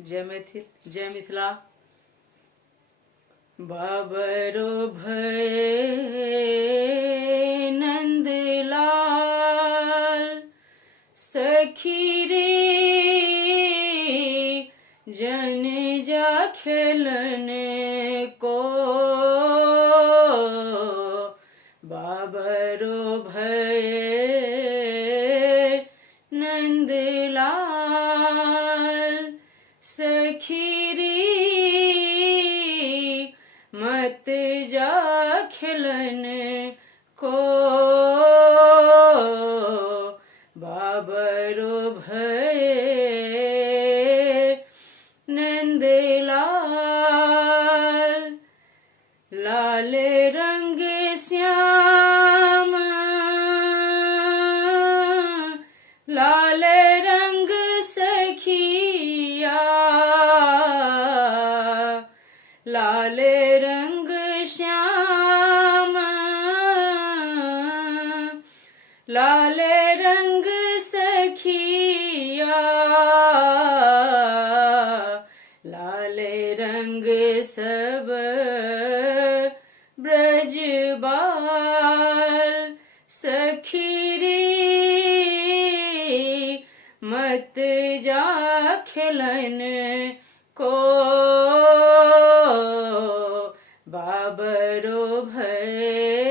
जय मिथिला। बाबरो भये नंदलाल, सखी रे जन जा खेलन को। बाबरो भये नंदलाल, सखी रे मत जा खेलन को। बाबरो भये नंदलाल, लाल रंग श्याम लाल रंग सखिया, लाल रंग श्याम लाल रंग सखिया, लाल रंग सब ब्रज बाल, सखी रे मत जा खेलन को। बाबरो भये